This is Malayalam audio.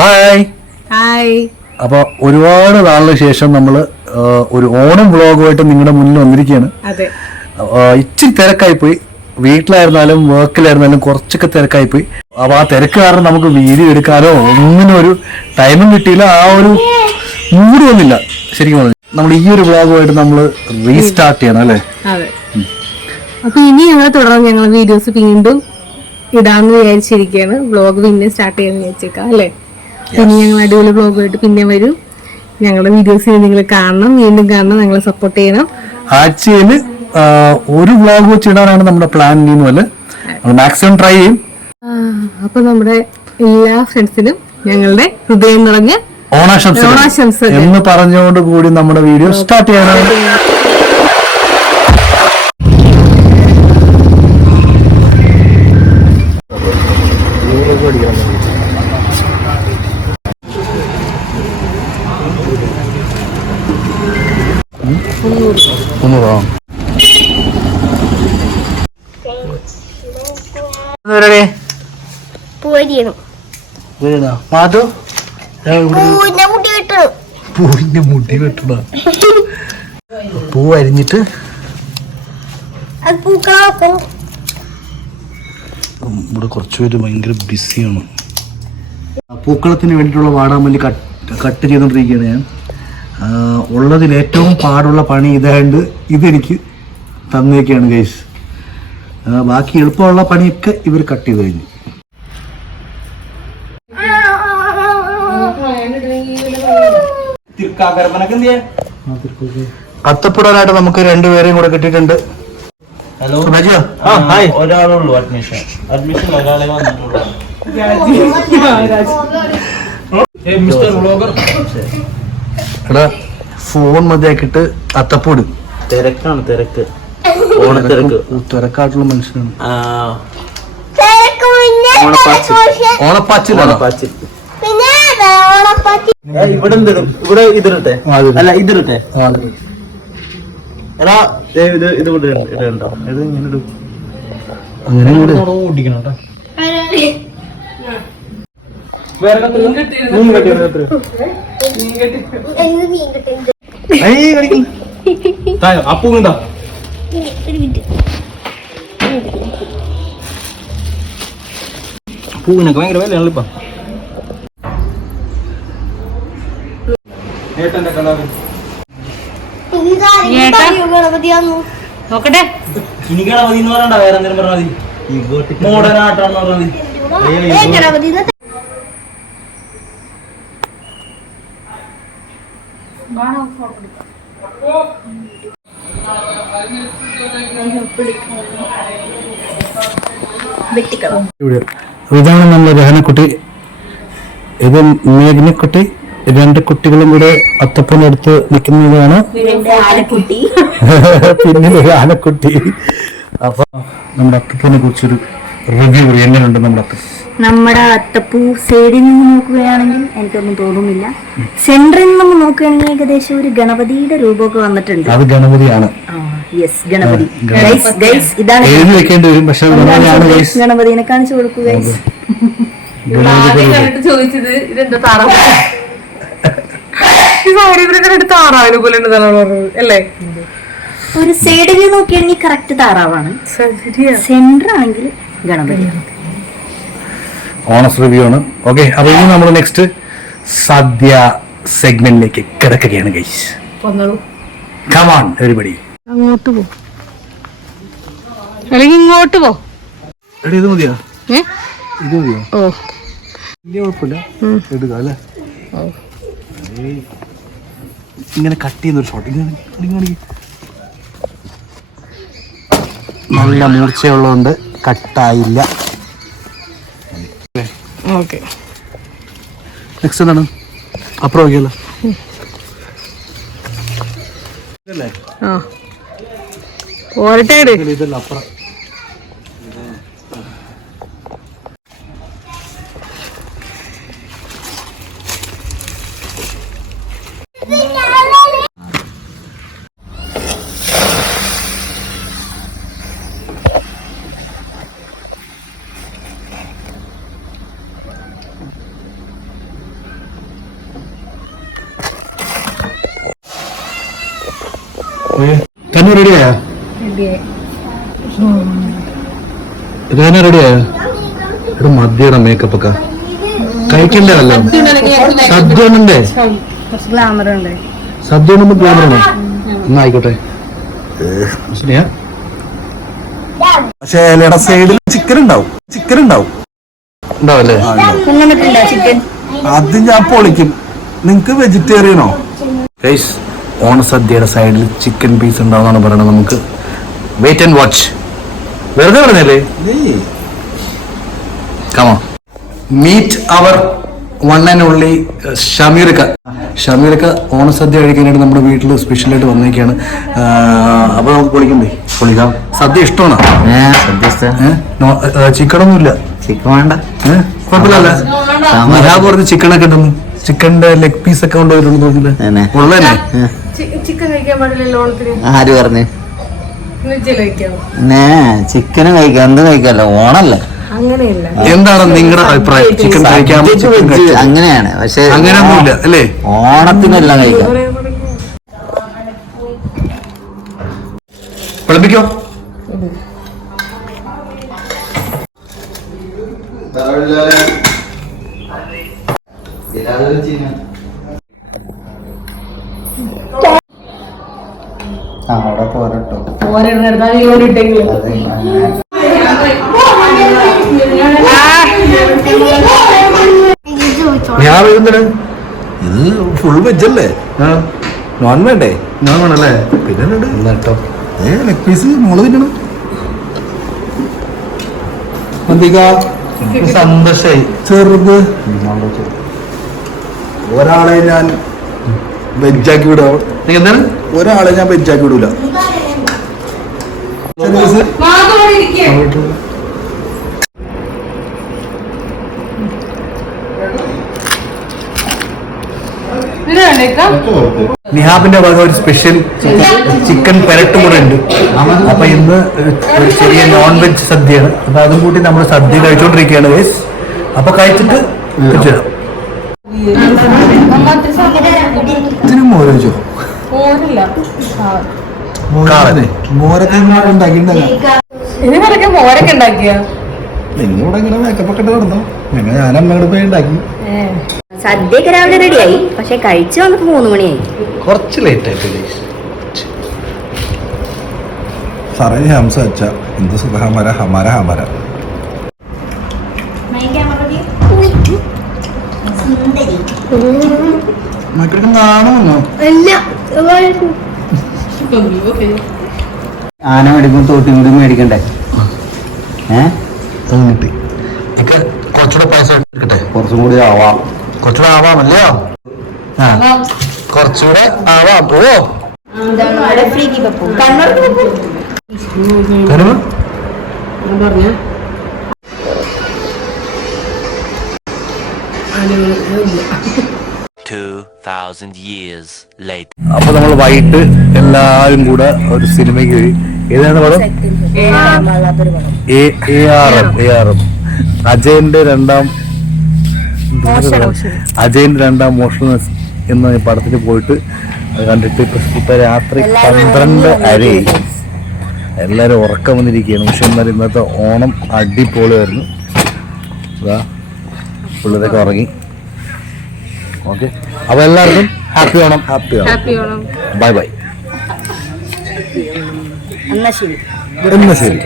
Hi hi. അപ്പോൾ ഒരുപാട് നാളിന് ശേഷം നമ്മൾ ഒരു ഓണം വ്ളോഗുമായിട്ട് നിങ്ങളുടെ മുന്നിൽ വന്നിരിക്കുകയാണ്. അതെ, ഇച്ചിരി തിരക്കായിപ്പോയി. വീട്ടിലായിരുന്നാലും വർക്കിലായിരുന്നാലും കുറച്ചൊക്കെ തിരക്കായിപ്പോയി. അപ്പോൾ ആ തിരക്ക് കാരണം നമുക്ക് വീഡിയോ എടുക്കാനോ ഒന്നിനും ഒരു ടൈമും കിട്ടിയില്ല. ആ ഒരു മൂഡ് വന്നില്ല. ശരിക്കും പറഞ്ഞു നമ്മൾ ഈ ഒരു വ്ളോഗുമായിട്ട് നമ്മൾ റീസ്റ്റാർട്ട് ചെയ്യണം അല്ലേ? അതെ. അപ്പൊ ഇനി ഞങ്ങൾ തുടർന്ന് ഞങ്ങൾ വീഡിയോസ് വീണ്ടും ഇടാന്ന് വിചാരിച്ചിരിക്കുകയാണ്. വ്ളോഗ് പിന്നെ സ്റ്റാർട്ട് ചെയ്യാന്ന് വിചാരിച്ചേക്കാം അല്ലേ? പിന്നെ ഞങ്ങൾ അടിപൊളി വ്ളോഗുമായിട്ട് പിന്നെ വരും. ഞങ്ങളുടെ വീഡിയോസ് നിങ്ങൾ കാണണം, വീണ്ടും കാണണം, ഞങ്ങളെ സപ്പോർട്ട് ചെയ്യണം. ആഴ്ചയിൽ ഒരു വ്ളോഗ് വെച്ച് ഇടാനാണ് നമ്മുടെ പ്ലാൻ. ചെയ്യുന്നത് മാക്സിമം ട്രൈ ചെയ്യും. അപ്പൊ നമ്മുടെ എല്ലാ ഫ്രണ്ട്സിനും ഞങ്ങളുടെ ഹൃദയം നിറഞ്ഞ ഓണാശംസകൾ എന്ന് പറഞ്ഞുകൊണ്ട് കൂടി നമ്മുടെ വീഡിയോ സ്റ്റാർട്ട് ചെയ്യണം. മാധു പൂവിന്റെ മുടി വെട്ടണ പൂ അരിഞ്ഞിട്ട് ഇവിടെ കുറച്ചുപേര് ഭയങ്കര ബിസിയാണ്. പൂക്കളത്തിന് വേണ്ടിയിട്ടുള്ള വാടാമല്ലി കട്ട് ചെയ്തോണ്ടിരിക്കുകയാണ് ഞാൻ. ഉള്ളതിൽ ഏറ്റവും പാടുള്ള പണി ഇതായത് ഇതെനിക്ക് തന്നേക്കാണ് ഗൈസ്. ബാക്കി എളുപ്പമുള്ള പണിയൊക്കെ ഇവർ കട്ട് ചെയ്ത് കഴിഞ്ഞു. അത്തപ്പെടാനായിട്ട് നമുക്ക് രണ്ടുപേരെയും കൂടെ കിട്ടിയിട്ടുണ്ട്. ഒരാളുള്ളൂ അഡ്മിഷൻ ഒരാളെ വന്നിട്ടുള്ളൂ. എടാ ഫോൺ മതിയാക്കിട്ട് അത്തപ്പൂട്. തിരക്കാണ്, തിരക്ക്, ഓണത്തിരക്ക്. തിരക്കായിട്ടുള്ള മനുഷ്യനാണ്. ഓണപ്പാച്ചിൽ. ഇവിടെ ഇവിടെ ഇതിരട്ടെ, അല്ല ഇതിരട്ടെ. എടാ ഇത് ഇടണ്ടോ? ഇത് ഇങ്ങനെ ഇടും. അങ്ങനെ ഓടിക്കണം കേട്ടോ. അപ്പൂണ്ടാ പൂവിനൊക്കെ ഭയങ്കര വിലയാണല്ലോ ഇപ്പൊ. നോക്കട്ടെ, ഇനി ഗണപതി എന്ന് പറയണ്ട, വേറെ എന്തെങ്കിലും പറഞ്ഞാൽ മതി. മോഡേൺ ആട്ടാന്ന് പറഞ്ഞാൽ മതി. ഇതാണ് നമ്മുടെ രഹനക്കുട്ടി, ഇത് മേഘനക്കുട്ടി. രണ്ട് കുട്ടികളും കൂടെ അത്തപ്പനടുത്ത് നിൽക്കുന്നതാണ്. പിന്നെ ആനക്കുട്ടി. അപ്പൊ നമ്മുടെ അത്തപ്പനെ കുറിച്ചൊരു റിവ്യൂ പറയും. എങ്ങനെയുണ്ട് നമ്മുടെ അത്തപ്പൂ? നമ്മുടെ അത്തപ്പൂ സൈഡിൽ നിന്ന് നോക്കുകയാണെങ്കിൽ എനിക്കൊന്നും തോന്നുന്നില്ല. സെന്ററിൽ നിന്ന് നോക്കുകയാണെങ്കിൽ ഏകദേശം ഒരു ഗണപതിയുടെ രൂപമൊക്കെ വന്നിട്ടുണ്ട്. അത് ഗണപതിയാണ്. യെസ്, ഗണപതി. ഇതാണ് ഗണപതിനെ കാണിച്ചു കൊടുക്കുക. ചോദിച്ചത് ഇതെന്താ താറാവ്? താറാവിനെ പോലെ അല്ലേ? ഒരു സൈഡിൽ നോക്കുകയാണെങ്കിൽ കറക്റ്റ് താറാവാണ്, സെന്റർ ആണെങ്കിൽ ഗണപതിയാണ്. ഓണസ് റിവ്യൂ ആണ്. ഓക്കെ, അപ്പൊ ഇനി നമ്മൾ നെക്സ്റ്റ് സദ്യ സെഗ്മെന്റിലേക്ക് കിടക്കുകയാണ് ഗൈസ്. Come on everybody. അങ്ങോട്ട് പോ അല്ലെങ്കിൽ ഇങ്ങോട്ട് പോ. ഇത് മതിയോ? ഇത് മതിയോ? ഓ, വലിയ കുഴപ്പമില്ല, എടുക്കാം അല്ലേ? ഇങ്ങനെ കട്ട് ചെയ്യുന്ന ഒരു ഷോട്ട്. ഇങ്ങനെ നല്ല മൂർച്ചയുള്ളതുകൊണ്ട് കട്ടായില്ല. ഓക്കെ, നെക്സ്റ്റ് എന്താണ്? അപ്പുറം നോക്കിയല്ലോ. ഇതല്ല അപ്പുറം. തന്നെ റെഡിയായോ? ഇതന്നെ റെഡിയായോ? ഇവിടെ മദ്യയുടെ മേക്കപ്പ് ഒക്കെ കഴിക്കണ്ടല്ലോ. സദ്യ ഉണ്ടേ, ഗ്ലാമർ ഉണ്ട്. സദ്യ ഉണ്ടെന്ന് ഗ്ലാമറാണോ? എന്നാ ആയിക്കോട്ടെ. ശരിയാ. പക്ഷേ ഇലയുടെ സൈഡിൽ ചിക്കൻ ഉണ്ടാവും. ഉണ്ടാവല്ലേ? അത് ഞാൻ പൊളിക്കും. നിങ്ങക്ക് വെജിറ്റേറിയനോ? ഓണസദ്യയുടെ സൈഡിൽ ചിക്കൻ പീസ് ഉണ്ടാവുന്നാണ് പറയണത്. നമുക്ക് വെയിറ്റ് ആൻഡ് വാച്ച്. വെറുതെ പറഞ്ഞല്ലേ? Come on, meet our one and only ഷമീർക്ക ഓണസദ്യ കഴിക്കാനായിട്ട് നമ്മുടെ വീട്ടിൽ സ്പെഷ്യലായിട്ട് വന്നേക്കാണ്. അപ്പൊ നമുക്ക് പൊളിക്കാം. സദ്യ ഇഷ്ടമാണോ? ചിക്കനൊന്നുമില്ല. ചിക്കൻ വേണ്ട, കുഴപ്പമില്ല. ഞാൻ പറഞ്ഞ ചിക്കനൊക്കെ ഉണ്ടെന്ന്. ചിക്കന്റെ ലെഗ് പീസ് ഒക്കെ കൊണ്ടുപോയിട്ടുണ്ട്. നോക്കില്ലേ ഉള്ളതന്നെ. ചിക്കൻ കഴിക്കാൻ പാടില്ലല്ലോ ഓണത്തിന്. ആര് പറഞ്ഞു? ചിക്കനും കഴിക്കാം, എന്തും കഴിക്കാമല്ലോ, ഓണല്ലേ. അങ്ങനെയല്ല. എന്താണ് നിങ്ങളുടെ അഭിപ്രായം? ചിക്കൻ കഴിക്കാം? അങ്ങനെയാണ്, പക്ഷെ അങ്ങനെയൊന്നുമില്ല അല്ലേ? ഓണത്തിനെല്ലാം കഴിക്കാം. വിളമ്പിക്കോ. അവിടെ പോരട്ടോ. ഞാൻ വരുന്നത് ഇത് ഫുൾ വെജ് അല്ലേ? നോൺ വേണ്ടേ? നോൺ വേണല്ലേ? പിന്നെ കേട്ടോ ലെഗ് പീസ് മോള് തിന്നണം. സന്തോഷായി. ചെറുത് ഒരാളെ ഞാൻ വെജാക്കി വിടാം. എന്താണ്? ഒരാളെ ഞാൻ വെജാക്കി വിടൂല. നിഹാബിന്റെ വക ഒരു സ്പെഷ്യൽ ചിക്കൻ പെരട്ടും കൂടെ ഉണ്ട്. അപ്പൊ ഇന്ന് ഒരു ചെറിയ നോൺ വെജ് സദ്യയാണ്. അപ്പൊ അതും കൂട്ടി നമ്മൾ സദ്യ കഴിച്ചോണ്ടിരിക്കുകയാണ് ഗൈസ്. അപ്പൊ കഴിച്ചിട്ട് തിരിച്ചുതരാം. ഇതിന് മോരോ മോരൊക്കെ ഉണ്ടാക്കിയ നിങ്ങളിവിടെ ഇങ്ങനെ മേക്കപ്പ് ഒക്കെ നടന്നോ? ഞാൻ അമ്മയോട് പോയി ഉണ്ടാക്കി. സദ്യയൊക്കെ രാവിലെ റെഡിയായി, പക്ഷെ കഴിച്ചു വന്നപ്പോ 3 മണിയായി. കുറച്ച് ലേറ്റ് ആയിട്ട് സാറേ ഹംസ അച്ഛ എന്ത് സുഖ ഹമര ഹമാര ഹമര. ആന മേടിക്കും, തോട്ടി കൂടി മേടിക്കണ്ടേ? കിട്ടി. കുറച്ചുകൂടെ പൈസ എടുക്കട്ടെ? കുറച്ചും കൂടി ആവാം. കുറച്ചുകൂടെ ആവാമല്ലോ. കുറച്ചുകൂടെ ആവാം. ഓ അപ്പൊ നമ്മൾ വൈകിട്ട് എല്ലാരും കൂടെ ഒരു സിനിമയ്ക്ക് പോയി. ഏതാണ് പടം? ARM. അജയന്റെ രണ്ടാം മോഷണ എന്ന പടത്തിന് പോയിട്ട് കണ്ടിട്ട് ഇപ്പൊ രാത്രി 12 അരയായി. എല്ലാരും ഉറക്കം വന്നിരിക്കുകയാണ്. പക്ഷെ എന്നാലും ഇന്നത്തെ ഓണം അടിപൊളിയായിരുന്നു. പിള്ളേരൊക്കെ ഉറങ്ങി. ഓക്കെ, അപ്പൊ എല്ലാവർക്കും ഹാപ്പി ഓണം. Bye bye. എന്നാ ശരി. എന്നാ ശരി.